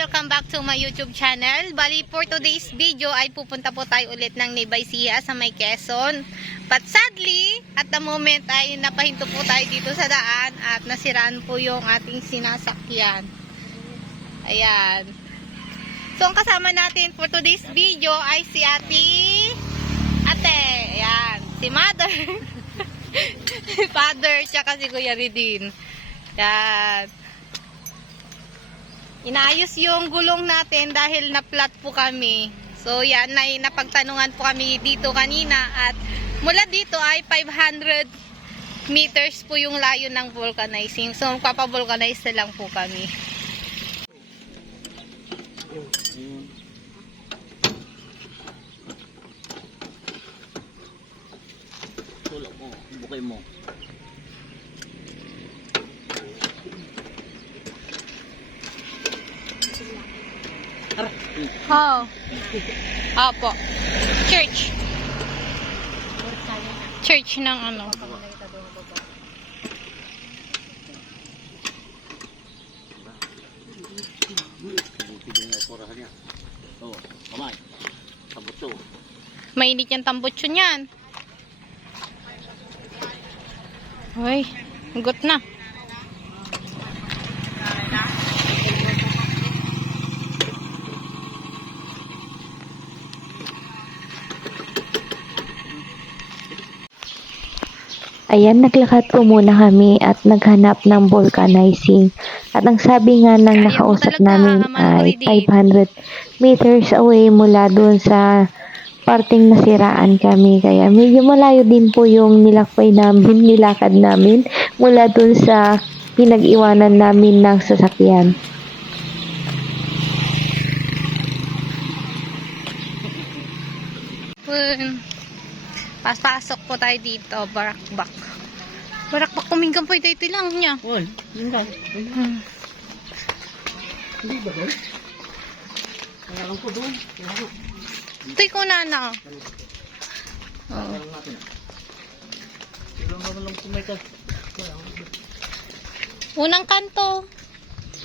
Welcome back to my YouTube channel. Bali, for today's video ay pupunta po tayo ulit ng Nevaisia sa may Quezon. But sadly, at the moment ay napahinto po tayo dito sa daan at nasiraan po yung ating sinasakyan. Ayan. So, ang kasama natin for today's video ay si Ate Ate. Ayan. Si Mother. Father, tsaka si Kuya Ridin. Ayan. Inaayos yung gulong natin dahil na-flat po kami. So, yan, na, napagtanungan po kami dito kanina at mula dito ay 500 meters po yung layo ng vulcanizing. So, magpapavulcanize na lang po kami. Tulak mo, bukay mo. Oh. Opo. Church. Church ng ano. Mainit yung tambutso niyan. Uy, hugot na. Ayan, naglakad po muna kami at naghanap ng vulcanizing. At ang sabi nga ng nakausap namin ay Ridin. 500 meters away mula doon sa parting nasiraan kami. Kaya medyo malayo din po yung nilakbay namin, nilakad namin mula doon sa pinag-iwanan namin ng sasakyan. Pun. Pasok po tayo dito, barakbak. Barakbak kuminggan po ito, ito lang niya. Uy, yun lang. Hmm. Hindi ba doon? Kailangan ko doon. Ito ko na na. Oh. Ka. Unang kanto.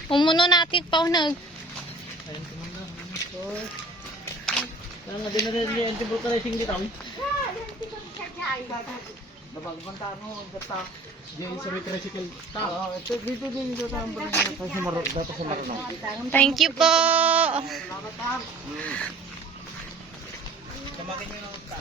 Umuno natin paunag. Ayun, tumanda. So, kailangan din na rin yung anti-vulcanizing dito. Babag banta ano, data. Diyan sa may tricycle. Oo, ito dito din dito sa ambal na sa maro, data sa maro na. Thank you po. Tamakin niyo na ta.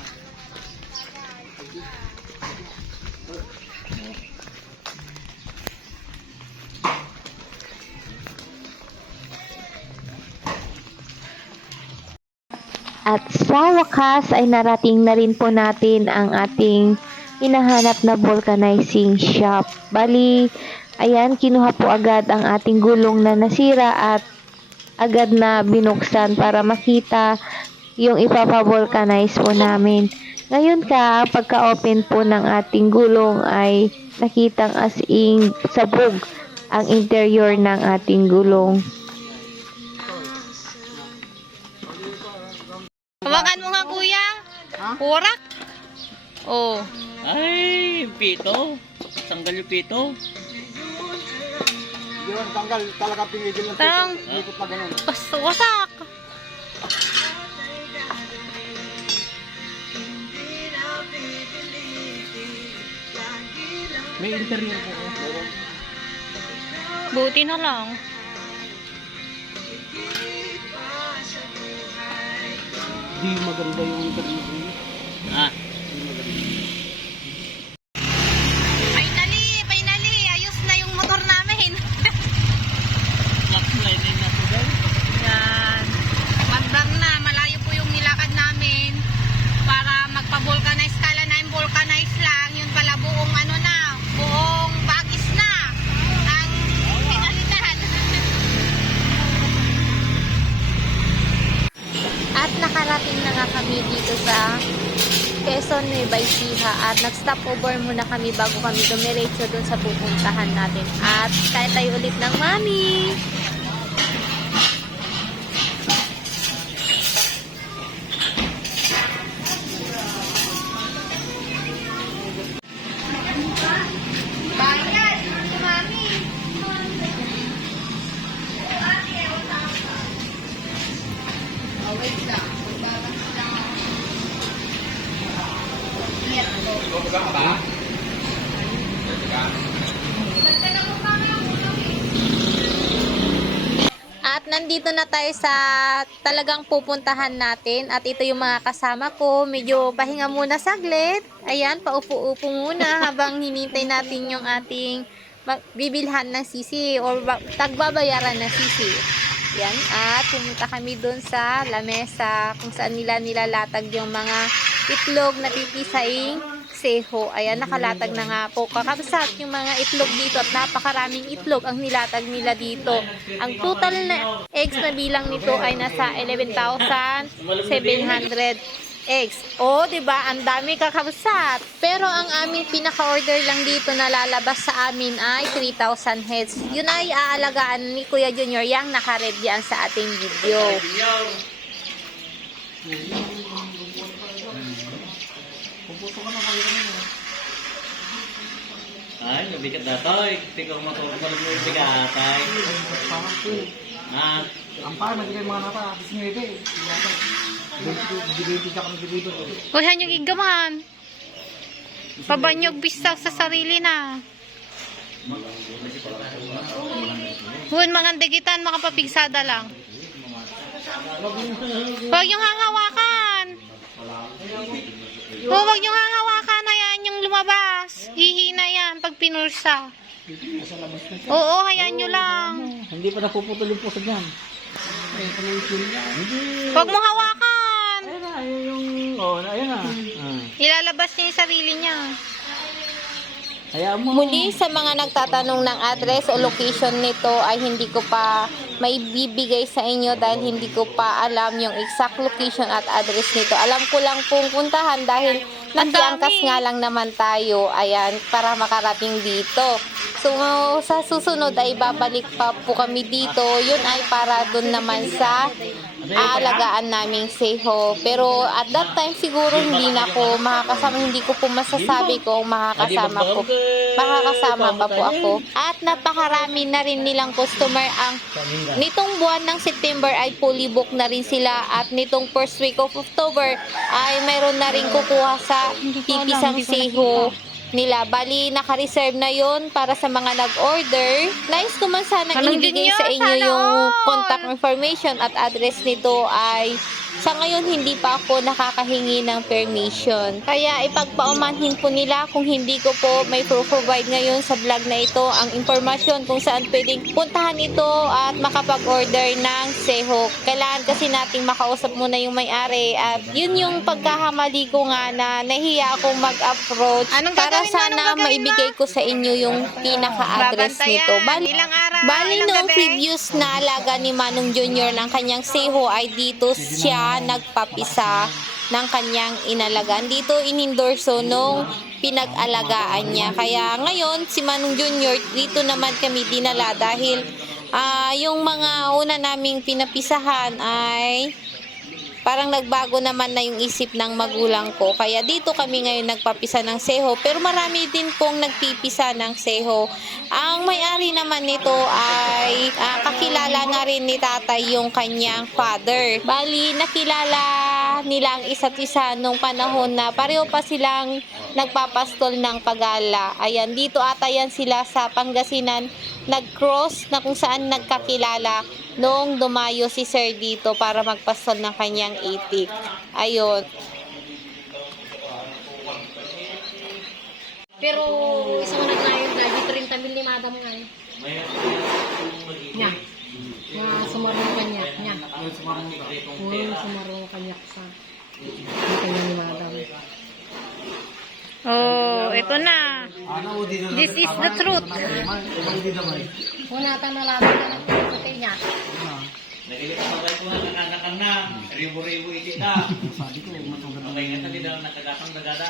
At sa wakas ay narating na rin po natin ang ating hinahanap na vulcanizing shop. Bali, ayan, kinuha po agad ang ating gulong na nasira at agad na binuksan para makita yung ipapavulcanize po namin. Ngayon ka, pagka-open po ng ating gulong ay nakitang as in sabog ang interior ng ating gulong. Purak. Oh. Ay, pito. Tanggal yung pito. Yun, tanggal talaga pinigil ng Tarang. Ikot pa ganun. Basta wasak. May interior po. Buti na lang. Di maganda yung interior. Quezon Nueva Ecija at nag-stop over muna kami bago kami dumiretso dun sa pupuntahan natin. At kaya tayo ulit ng mami. Tayo sa talagang pupuntahan natin. At ito yung mga kasama ko. Medyo pahinga muna saglit. Ayan, paupo-upo muna habang hinintay natin yung ating bibilhan ng sisi or ba- tagbabayaran ng sisi. Yan. At pumunta kami doon sa lamesa kung saan nila nilalatag yung mga itlog na pipisaing seho. Ayan, nakalatag na nga po. Kakabsat yung mga itlog dito at napakaraming itlog ang nilatag nila dito. Ang total na eggs na bilang nito ay nasa 11,700 eggs. O, di ba? Ang dami kakabsat. Pero ang aming pinaka-order lang dito na lalabas sa amin ay 3,000 heads. Yun ay aalagaan ni Kuya Junior yang nakared yan sa ating video. Ay, mabigat na to. Tingnan ko matulog mo ng bigat. Ay. Ah, Ang pa, magiging mga nata, 19. Dibiti ka kami dibito. Kuya yung igaman. Pabanyog bisa sa sarili na. Huwag mga digitan, makapapigsada lang. Huwag yung hahawakan. Huwag yung hahawakan na yan yung lumabas. Hihina pag pinursa. Oo, hayaan nyo lang. Hindi pa napuputol yung puso niyan. Huwag mo hawakan. Ayun na, ayun yung... Oh, ayun na. Ah. Ilalabas niya yung sarili niya. Hayaan mo. Muli sa mga nagtatanong ng address o location nito ay hindi ko pa maibibigay sa inyo dahil hindi ko pa alam yung exact location at address nito. Alam ko lang pong puntahan dahil nakiangkas nga lang naman tayo. Ayan, para makarating dito. So, sa susunod ay babalik pa po kami dito. Yun ay para dun naman sa aalagaan naming seho. Pero at that time siguro hindi na ako makakasama. Hindi ko po masasabi kung makakasama ko. Makakasama pa po ako. At napakarami na rin nilang customer. Ang nitong buwan ng September ay fully book na rin sila. At nitong first week of October ay mayroon na rin kukuha sa pipisang seho nila. Bali, naka-reserve na yon para sa mga nag-order. Nice ko man sana ibigay sa inyo yung contact information at address nito ay sa ngayon hindi pa ako nakakahingi ng permission. Kaya ipagpaumanhin po nila kung hindi ko po may provide ngayon sa vlog na ito ang impormasyon kung saan pwedeng puntahan ito at makapag-order ng seho. Kailangan kasi nating makausap muna yung may-ari at yun yung pagkahamali ko nga na nahiya akong mag-approach para sana maibigay ko sa inyo yung pinaka-address nito. Bali, Bali nung previous na alaga ni Manong Junior ng kanyang seho ay dito siya nagpapisa ng kanyang inalagaan. Dito inindorso nung pinag-alagaan niya. Kaya ngayon si Manong Junior dito naman kami dinala dahil ah, yung mga una naming pinapisahan ay parang nagbago naman na yung isip ng magulang ko. Kaya dito kami ngayon nagpapisa ng seho. Pero marami din pong nagpipisa ng seho. Ang may-ari naman nito ay ah, kakilala na rin ni tatay yung kanyang father. Bali, nakilala nila ang isa't isa nung panahon na pareho pa silang nagpapastol ng pagala. Ayan, dito ata yan sila sa Pangasinan nag-cross na kung saan nagkakilala nung dumayo si sir dito para magpastol ng kanyang itik. Ayun. Pero isa man naglayo na dito rin tamil ni madam nga. eh. Nya. Nga sumarong kanya. Nya. Oo, sumarong kanya sa dito ni madam. Oh, ito na This is the truth. Hindi naman. Una ta na labi na sa kanya. nagigit ang bagay ko na anak na. Ribo-ribo iti na. Sabi ko, matunggan Ang nga tali daw nakagatang nagada.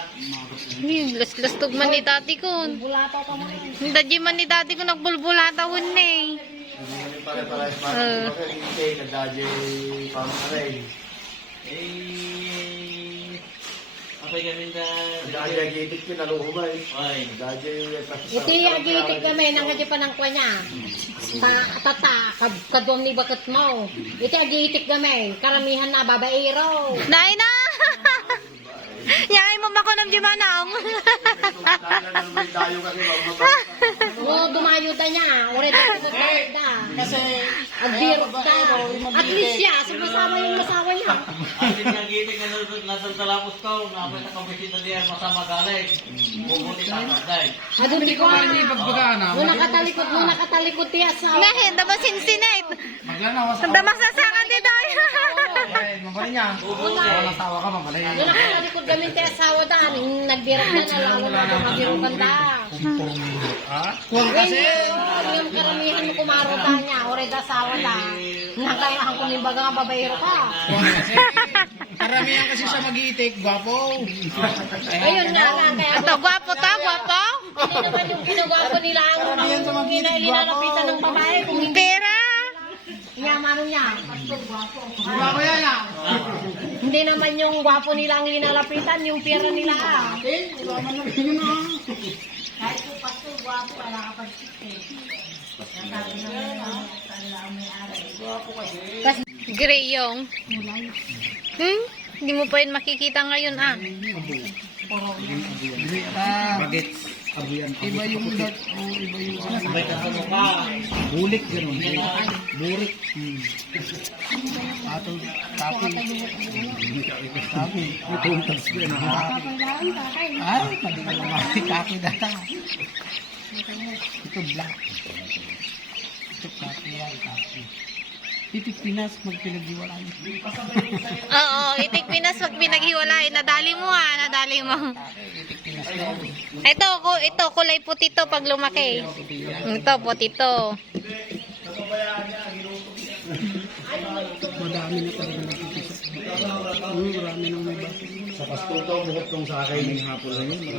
Hmm, Las-lastog man ni tati ko. Bulata pa mo. Dadji man ni tati ko nagbulbulata ko na eh. Uh, Eh, Apay kami na... Dahil nagiitik ko na luho ba eh. Ay. Dahil yung Iti agitik kami nang kadi pa ng kwanya. Ta tata kad kadom ni bakat mo. Iti agitik kami karamihan na babaero. Nay na! Yaay mo mako ng Jimanang. Dayo kasi magbabalik. O dumayo da niya, ore da ko da. Kasi, Agbirok da. At least siya, sumasama yung masawa niya. Ang tinagitik na nasa talapos ko, napay sa komisita diyan, masama galing. Bubuti tatagday. Adun di ko. pagbagaan na. Nung nakatalikod, nung nakatalikod tiya sa Ngahin, dapat sinsinate. Maglanawas Damas na sa akin dito. Eh, mabalay niya. Wala tawa ka, mabalay. Nung nakatalikod kami tiya asawa da, nagbirak na na lalo na dumabirukan da. Ha? Kuwang kasi. Yung karamihan kumaro da niya, ore da asawa da. Nakayahan ko ni baga nga babayero ka. Kuwang kasi. Karamihan kasi siya mag-iitik, gwapo. Ayun na kaya Ito, gwapo ta, gwapo. Hindi naman yung ginagawa nila ang Karamihan sa mag-iitik, gwapo. ng babae kung hindi Pera. yamano niya. Gwapo yan ah. Hindi naman yung gwapo nila ang linalapitan, yung pera nila. ah. Gray yung. Hmm? Hindi mo pa rin makikita ngayon ah. Bagets. Iba yung dot, o iba yung Sabay ka sa mukha. bulik gano'n. Burik. Hmm. Atong tapi. Tapi. Ito yung tags ko na. Ah, pwede ka naman. Kapi data. Ito black. Ito kapi yan, kapi. Ito Pinas, magpinag-iwalay. Oo, itik Pinas pag pinaghiwalay. Nadali mo ah, nadali mo. Ito, ko, ito kulay puti to pag lumaki. Ito, puti to. Madami na talaga nakikita. Hmm, marami nang may basa. Sa Pasko daw, buhok tong sa akin. Yung hapon lang yun.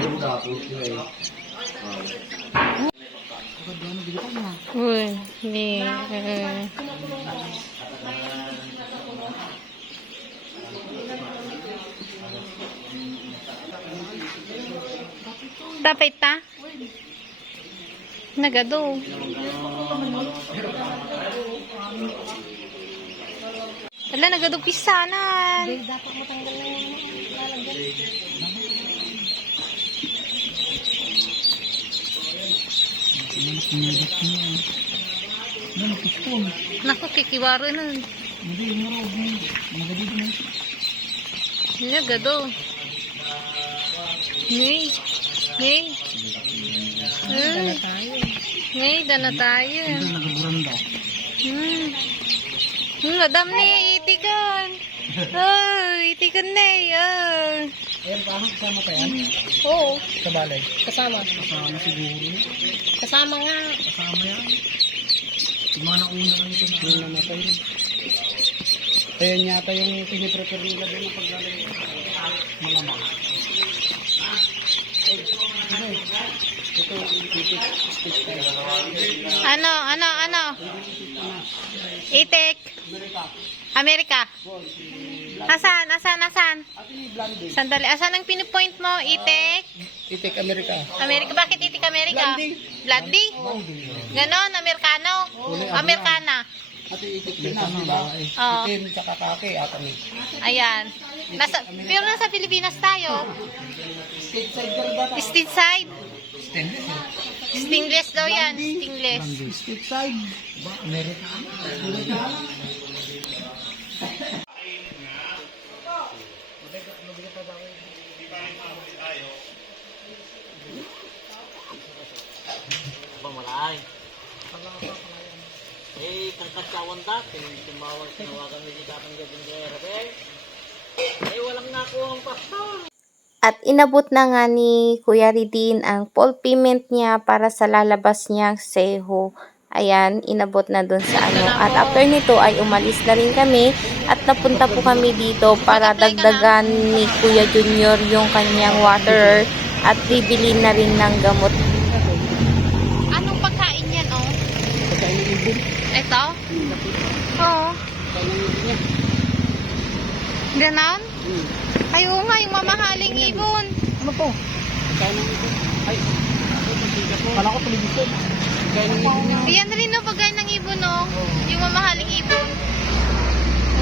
Yung sila eh. Uy, hindi. eh. Tapay ta? Nagado. Wala, nagado pisanan. Dapat matanggal na yung lalagyan. Naku, kikiwaro nun. Hindi, marog. Magadi naman. Nagado. Ngay. Ngay. Hmm. Ngay, dana tayo. Ito nagaburanda. Hmm. Hmm, madam ni, itikan. Oh, itikan na oh. Ayan, paano kasama pa yan? Oo, Sa balay. kasama. Kasama siguro. Kasama nga. Kasama yan. Yung mga nauna lang ito na. Yung namatay na. Ayan yata yung piniprepare nila doon na paglalay. Malamang. Ito, tayo. Ano, ano, ano? Itik. Amerika. Asan, asan, asan? Sandali, asan ang pinipoint mo? Itik? Itik Amerika. Amerika, bakit itik Amerika? Bloody. Ganon, Amerikano. Amerikana. At itik Pinas, di ba? Oo. Itim tsaka kake, at ano. Ayan. Nasa, pero nasa Pilipinas tayo. Stateside rin ba? Stateside. Stainless eh. Stingless daw yan. Stingless. Stateside. Ba? Amerika. Kang katsawan dati, tumawag, tinawagan ni Kapang Gabing Guerra, eh. Eh, walang nakuha ang pastor. At inabot na nga ni Kuya Ridin ang full payment niya para sa lalabas niyang seho. Ayan, inabot na dun sa ano. At after nito ay umalis na rin kami at napunta po kami dito para dagdagan ni Kuya Junior yung kanyang water at bibili na rin ng gamot. Anong pagkain yan, oh? Ito? Oo. Ganon? Ay, oo nga, yung mamahaling ibon. Ano ito. Ay, Kala ko television. Yan rin no, pagkain ng ibon, no? Yung mamahaling ibon.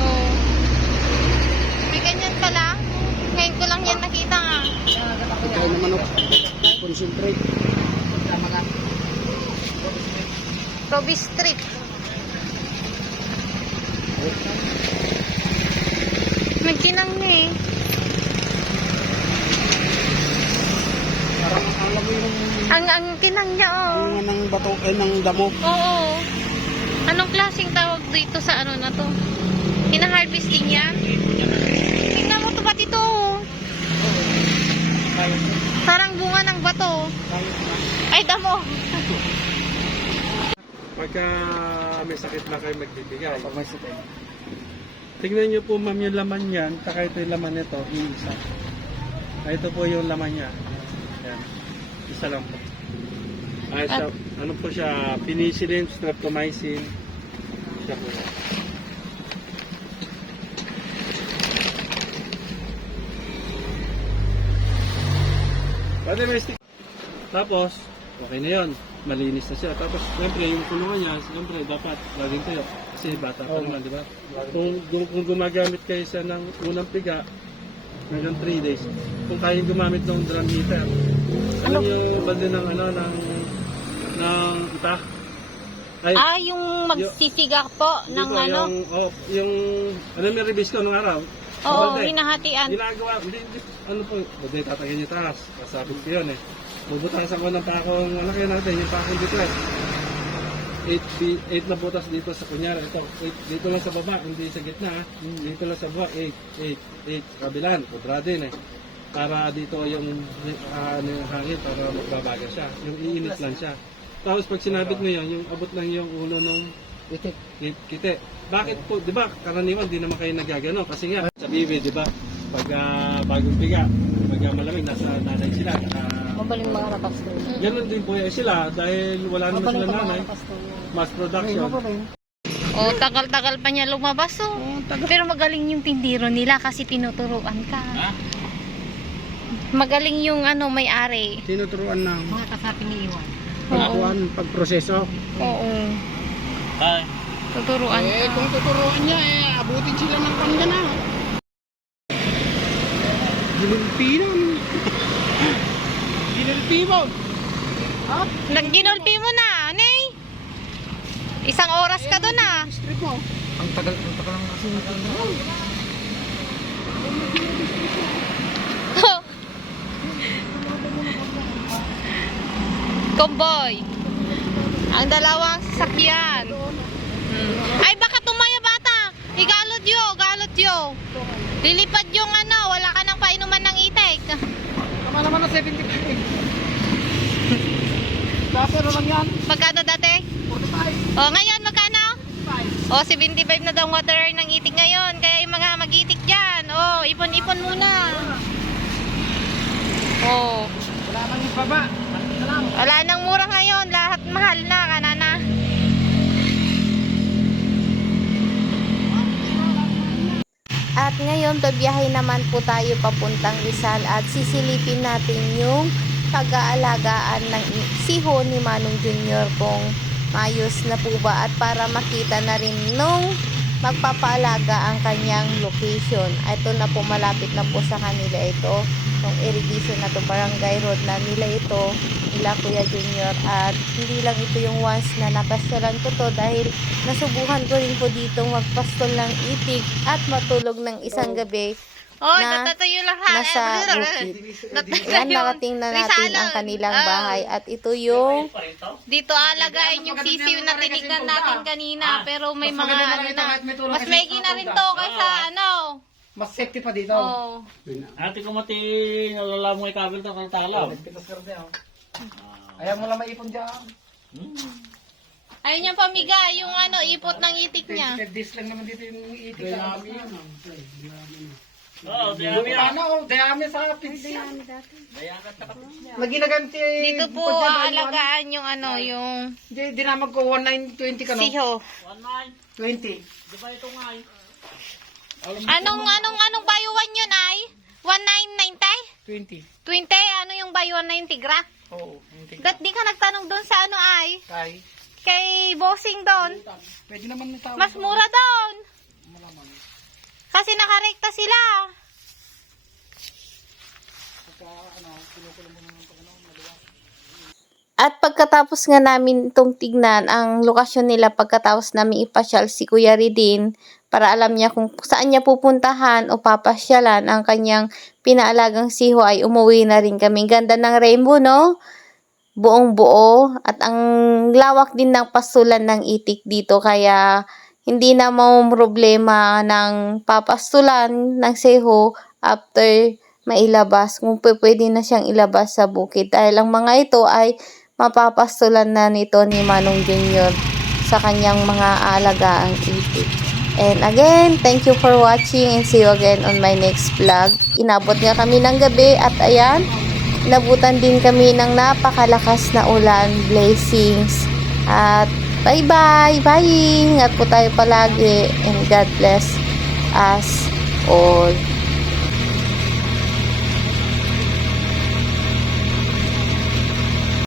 Oo. May ganyan pala. Ngayon ko lang yan nakita nga. Kaya naman manok. Concentrate. Proby Street. Nagkinang na eh. Parang alam mo yung Ang, ang kinang niya, oh. bunga ng bato, ay ng damo. Oo. Anong klaseng tawag dito sa ano na to? Hina-harvesting yan? Tingnan mo to ba't ito? oh? Parang bunga ng bato. Ay, damo. Pagka may sakit na kayo magbibigay, Pag may sakit. tingnan nyo po ma'am yung laman yan, saka ito yung laman nito, iisa. Ah, ito po yung laman niya. Yan. Isa lang po. Ay, siya, ano po siya, penicillin, streptomycin. Siya po. Pwede may stick. Tapos, okay na yun. Malinis na siya. Tapos, siyempre, yung kulungan niya, siyempre, dapat laging tayo. Kasi bata pa naman, di ba? Kung, kung, gumagamit kayo siya ng unang piga, hanggang 3 days, kung kaya gumamit ng drum heater, ano yung banda ng, ano, ng, ng ita? Ay, Ah, yung magsisiga po ng ba, ano? Yung, oh, yung, ano may release ko nung araw? Oo, eh. hinahatian. Ginagawa, hindi, hindi, ano po, hindi tatagyan niyo taas. Kasabit ko yun eh. Bubutasan ko ng pakong, ano kayo natin, yung pakong depress. 8, 8 na butas dito sa kunyara. Ito, 8, dito lang sa baba, hindi sa gitna. ah. Dito lang sa baba, 8, 8, 8, kabilan, kubra din eh. Para dito yung, ah, ano yung hangin, para magbabaga siya. Yung iinit lang siya. Tapos pag sinabit mo yun, yung abot lang yung ulo nung Itik. Kit- Kite. Bakit po, di ba, karaniwan di naman kayo nagagano. Kasi nga, sa bibi, di ba, pag ah, bagong biga, pag ah, malamig, nasa nanay sila. Uh, Mabaling mga rapas ko. ganun din po yan sila dahil wala naman Mabaling sila pa mga nanay. rapas ko. Mass production. Oh, tagal-tagal pa niya lumabas oh. Pero magaling yung tindiro nila kasi tinuturuan ka. Magaling yung ano may-ari. Tinuturuan ng Mga kasapi ni Iwan. pagkuhan, pagproseso. Oo. Ay, Tuturuan Eh, ka. kung tuturuan niya, eh, abutin sila ng kanya na. Ginulpinan. Ginulpinan. Nagginulpi mo na, Nay. Isang oras ka doon ah. Strip mo. Ang tagal, ang tagal lang kasi nito. Comboy. Ang dalawang sasakyan. Ay, baka tumaya bata. Igalot yo, galot yo. Lilipad yung ano, wala ka nang painuman ng itek. Tama naman na 75. Dati na lang yan. Magkano dati? 45. O, ngayon, magkano? O, 75 na daw ang water ng itik ngayon. Kaya yung mga mag-itik dyan, o, ipon-ipon muna. O, Wala man yung baba. Wala nang mura ngayon. Lahat mahal na, kanana. At ngayon, babiyahe naman po tayo papuntang Rizal at sisilipin natin yung pag-aalagaan ng siho ni Manong Junior kung maayos na po ba at para makita na rin nung magpapaalaga ang kanyang location. Ito na po malapit na po sa kanila ito. Itong irrigation na to barangay road na nila ito nila Kuya Junior at hindi lang ito yung once na napasyalan ko to dahil nasubukan ko rin po dito magpastol ng itik at matulog ng isang gabi Oh, na natatayo lang nasa bukid. Yan, nakating na natin ang kanilang bahay. At ito yung dito alagain yung sisiw na tinignan natin kanina. Pero may mga ano na. Mas may na rin to kaysa ano. Mas safety pa dito. Oh. ate ko mati, nalala mo yung kabel to, kang talaw. Pitas karde oh. Ayaw mo lang maipon dyan. Ayun yung pamiga, yung ano, ipot ng itik niya. 25 days lang naman dito yung itik sa amin. Oo, dami yan. Ano, oh, dayami sa pizza. Naginaganti. Dito po aalagaan yung ano, yung Di, dinamag ko 1920 ka no? siho. 20. Di ba ito nga eh? Anong, anong, anong bayuan yun ay? 199 tay? 20. 20, ano yung buy 190 gra? Oo. hindi. Gat di ka nagtanong doon sa ano ay? Kay. Kay bossing doon. Pwede naman may tawag. Mas mura doon. Kasi nakarekta sila. At pagkatapos nga namin itong tignan ang lokasyon nila pagkatapos namin ipasyal si Kuya Ridin para alam niya kung saan niya pupuntahan o papasyalan ang kanyang pinaalagang siho ay umuwi na rin kami. Ganda ng rainbow, no? Buong buo at ang lawak din ng pasulan ng itik dito kaya hindi na mo problema ng papastulan ng seho after mailabas kung pwe- pwede na siyang ilabas sa bukid dahil ang mga ito ay mapapastulan na nito ni Manong Junior sa kanyang mga alagaang itik. And again, thank you for watching and see you again on my next vlog. Inabot nga kami ng gabi at ayan, inabutan din kami ng napakalakas na ulan, blessings. At bye-bye, bye! Ingat po tayo palagi and God bless us all.